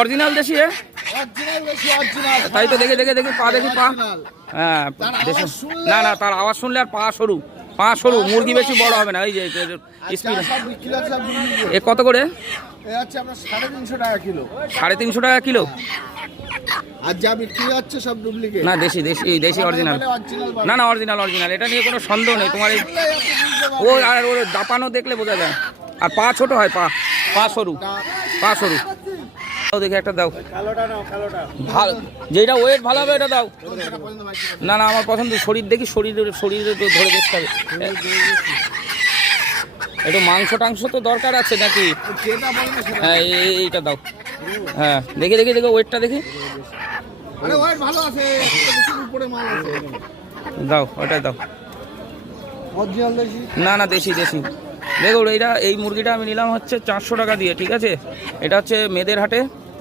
Original দেশি তাই তো, দেখে দেখে দেখি পা, দেখি পা। হ্যাঁ দেশি। না না, তার আওয়াজ শুনলে আর পা সরু, পা সরু, মুরগি বেশি বড় হবে না। এই যে স্পিড। এ কত করে? 350 টাকা কিলো। 350 টাকা কিলো? আর যা বিক্রি হচ্ছে সব ডুপ্লিকেট। না দেশি, দেশি দেশি অরিজিনাল। না না, অরিজিনাল অরিজিনাল, এটা নিয়ে কোনো সন্দেহ নেই তোমার। ও আর ওর দাপানো দেখলে বোঝা যায়। আর পা ছোট হয়, পা পা সরু, পা সরু। দেখে একটা দাও ভালো, যেটা ওয়েট ভালো হবে এটা দাও। না না, আমার পছন্দ শরীর দেখি, শরীরে তো ধরে দেখতে হবে। একটু মাংস টাংস তো দরকার আছে নাকি? হ্যাঁ এইটা দাও। হ্যাঁ দেখি দেখি দেখি, ওয়েটটা দেখি। দাও ওটাই দাও। না না, দেশি দেশি। দেখো এইটা, এই মুরগিটা আমি নিলাম হচ্ছে 400 টাকা দিয়ে, ঠিক আছে? এটা হচ্ছে মেদের হাটে।